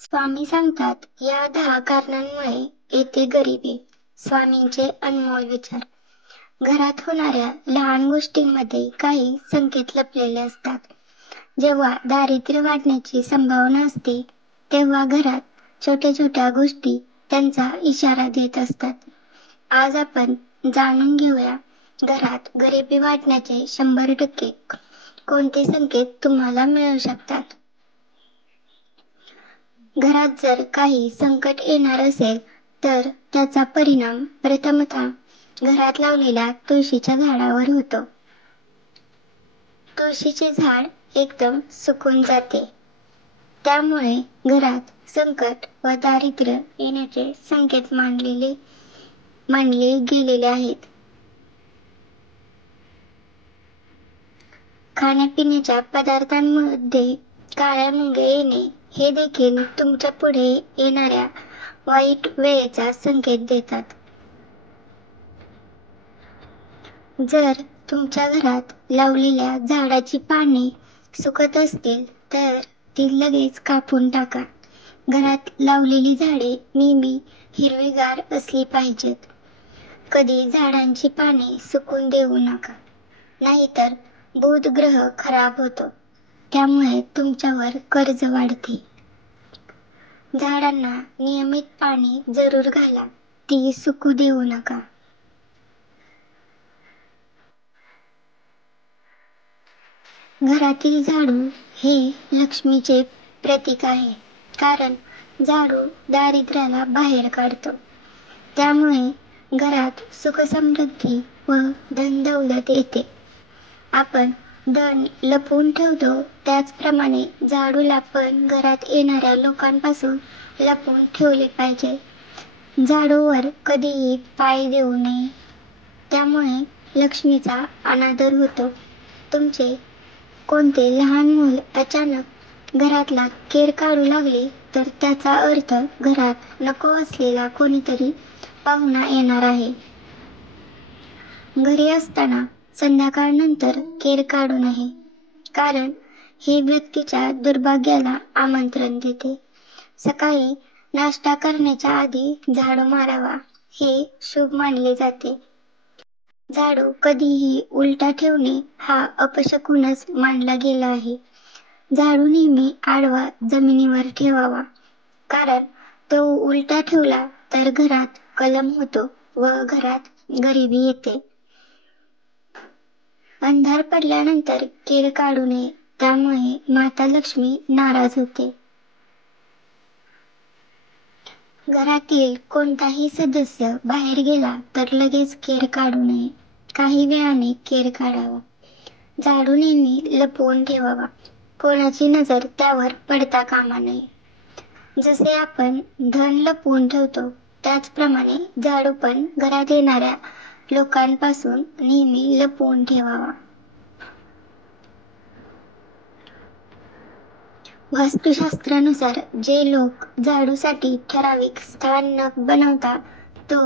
स्वामी सांगतात, या 10 कारणांमुळे येते गरिबी. स्वामींचे अनमोल विचार. घरात होणाऱ्या लहान गोष्टींमध्ये काही संकेत लपलेले असतात. जेव्हा दारिद्र्य वाढण्याची संभावना असते, तेव्हा घरात छोट्या छोट्या गोष्टी त्यांचा इशारा देत असतात. आज आपण जाणून घेऊया, घरात गरिबी वाढण्याचे 100% कोणते संकेत तुम्हाला मिळू शकतात. घरात जर काही संकट येणार असेल, तर त्याचा परिणाम प्रथमतः घरात लावलेल्या तुळशीच्या झाडावर होतो. तुळशीचे झाड एकदम सुकून जाते. त्यामुळे घरात संकट व दारिद्र्य येण्याचे संकेत मानले गेलेले आहेत. खाण्यापिण्याच्या पदार्थांमध्ये काळ्या मुंग्या येणे हे देखील तुमच्या पुढे येणाऱ्या वाईट वेळेचा संकेत देतात. जर तुमच्या घरात लावलेल्या झाडाची पाने सुकत असतील, तर ती लगेच कापून टाका. घरात लावलेली झाडे नेहमी हिरवीगार असली पाहिजेत. कधी झाडांची पाने सुकून देऊ नका, नाहीतर बुध ग्रह खराब होतो. त्यामुळे तुमच्यावर कर्ज वाढते. झाडांना नियमित पाणी जरूर घाला, ती सुकू देऊ नका. घरातील झाडू हे लक्ष्मीचे प्रतीक आहे, कारण झाडू दारिद्र्याला बाहेर काढतो. त्यामुळे घरात सुखसमृद्धी व धनदौलत येते. आपण धन लपवून ठेवतो, त्याचप्रमाणे झाडूला पण घरात येणाऱ्या लोकांपासून लपवून ठेवले पाहिजे. झाडूवर कधीही पाय देऊ नये, त्यामुळे लक्ष्मीचा अनादर होतो. तुमचे कोणते लहान मूल अचानक घरातला केर काढू लागले, तर त्याचा अर्थ घरात नको असलेला कोणीतरी पाहुणा येणार आहे. घरी असताना संध्याकाळनंतर केर काढू नये, कारण हे व्यक्तीच्या दुर्भाग्याला आमंत्रण देते. सकाळी नाश्ता करण्याच्या आधी झाडू मारावा, हे शुभ मानले जाते. झाडू कधीही उलटा ठेवणे हा अपशकुनच मानला गेला आहे. झाडू नेहमी आडवा जमिनीवर ठेवावा, कारण तो उलटा ठेवला तर घरात कलम होतो व घरात गरिबी येते. अंधार पडल्यानंतर केर काढू नये, त्यामुळे माता लक्ष्मी नाराज होते. घरातील कोणताही सदस्य बाहेर गेला तर लगेच केर काढू नये. काही वेळाने केर काढावा. झाडू नेहमी लपवून ठेवावा. कोणाची नजर त्यावर पडता कामा नये. जसे आपण धन लपवून ठेवतो, त्याचप्रमाणे झाडू पण घरात येणाऱ्या लोकांपासून नेहमी लपवून ठेवावा. वास्तुशास्त्रानुसार जे लोक झाडूसाठी ठराविक स्थान न बनवता तो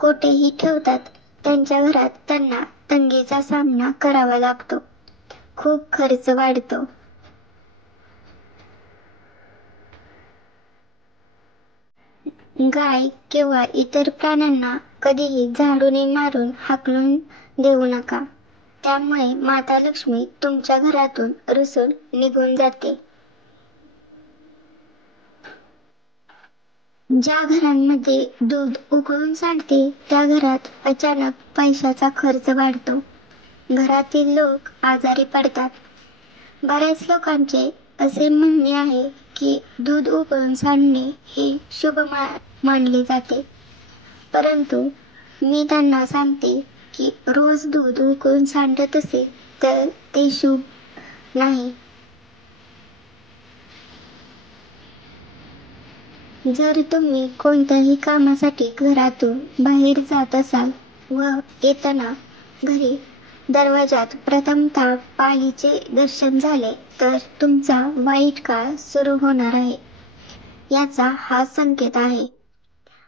कोठेही ठेवतात, त्यांच्या घरात त्यांना तंगीचा सामना करावा लागतो. खूप खर्च वाढतो. गाय किंवा इतर प्राण्यांना कधीही झाडूने मारून हाकलून देऊ नका. त्यामुळे माता लक्ष्मी तुमच्या घरातून रुसून निघून जाते. ज्या घरांमध्ये दूध उकळून सांडते, त्या घरात अचानक पैशाचा खर्च वाढतो. घरातील लोक आजारी पडतात. बऱ्याच लोकांचे असे म्हणणे आहे की दूध उकळून सांडणे हे शुभ मानले जाते. परंतु मी त्यांना सांगते की रोज दूध उकळून सांडत असेल तर ते शुभ नाही. जर तुम्ही कोणत्याही कामासाठी घरातून बाहेर जात असाल व येताना घरी दरवाजात प्रथमतः पालीचे दर्शन झाले, तर तुमचा वाईट काळ सुरू होणार आहे, याचा हा संकेत आहे.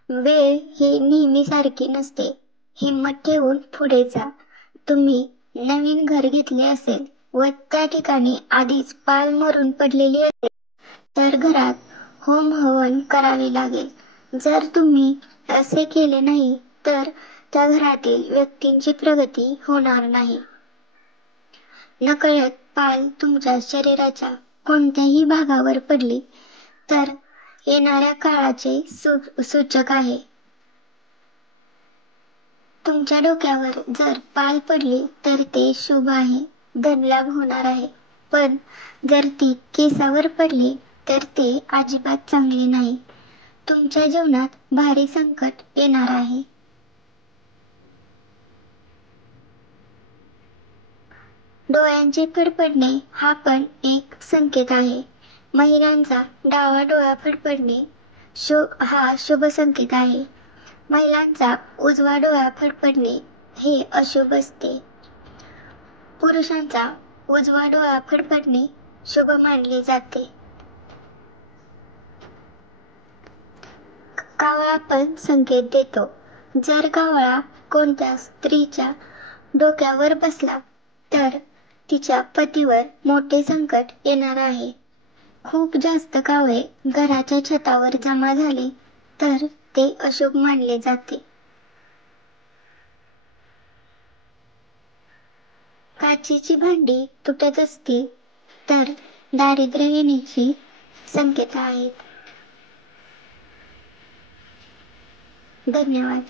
वेळ ही नेहमी सारखी नसते. हिंमत ठेवून पुढे जा. तुम्ही नवीन घर घेतले असेल व त्या ठिकाणी आधीच पाल मरून पडलेली असेल, तर घरात होम हवन करावे लागेल. जर तुम्ही असे केले नाही तर त्या घरातील व्यक्तींची प्रगती होणार नाही. नकळत पाल तुमच्या शरीराच्या कोणत्याही भागावर पडली तर येणाऱ्या काळाचे सूचक आहे. तुमच्या डोक्यावर जर पाल पडली तर ते शुभ आहे, धनलाभ होणार आहे. पण जर ती केसावर पडली तर ते अजिबात चांगले नाही. तुमच्या जीवनात भारी संकट येणार आहे. डोळ्यांचे फडफडणे हा पण एक संकेत आहे. महिलांचा डावा डोळा फडफडणे हा शुभ संकेत आहे. महिलांचा उजवा डोळा फडफडणे हे अशुभ असते. पुरुषांचा उजवा डोळा फडफडणे शुभ मानले जाते. कावळा पण संकेत देतो. जर कावळा कोणत्या स्त्रीच्या डोक्यावर बसला तर तिच्या पतीवर मोठे संकट येणार आहे. खूप जास्त कावळे घराच्या छतावर जमा झाले तर ते अशुभ मानले जाते. काचेची भांडी तुटत असतील तर दारिद्र्य येण्याची संकेत आहेत. धन्यवाद.